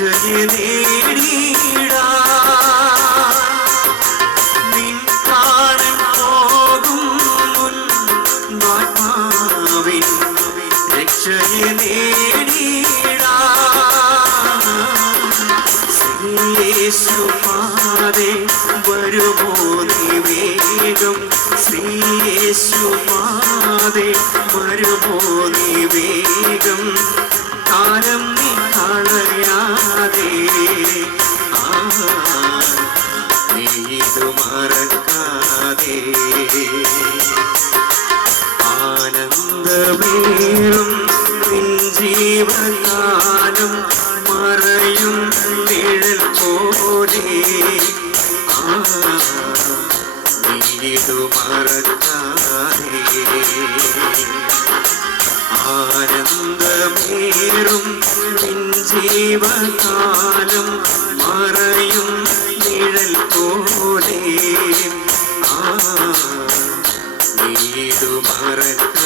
രക്ഷയെ നേടിയിടാൻ നിൻ കാണാൻ പോകും മുൻപാത്മാവിൻ രക്ഷയെ നേടിയിടാൻ ശ്രീയേശുപാദേ വരുമോ നീ വേഗം ശ്രീയേശുപാദേ വരുമോ നീ വേഗം കാലം നീ കളയാതെ നീ ഇത് മറക്കാതെ ആനന്ദമേറും നിൻ ജീവകാലം മറയും നിഴൽ പോലെ നീ ഇത് മറക്കാതെ ആനന്ദമേറും നിൻ ജീവകാലം മറയും നിഴൽ പോലെ നീ ഇത് മറക്കാതെ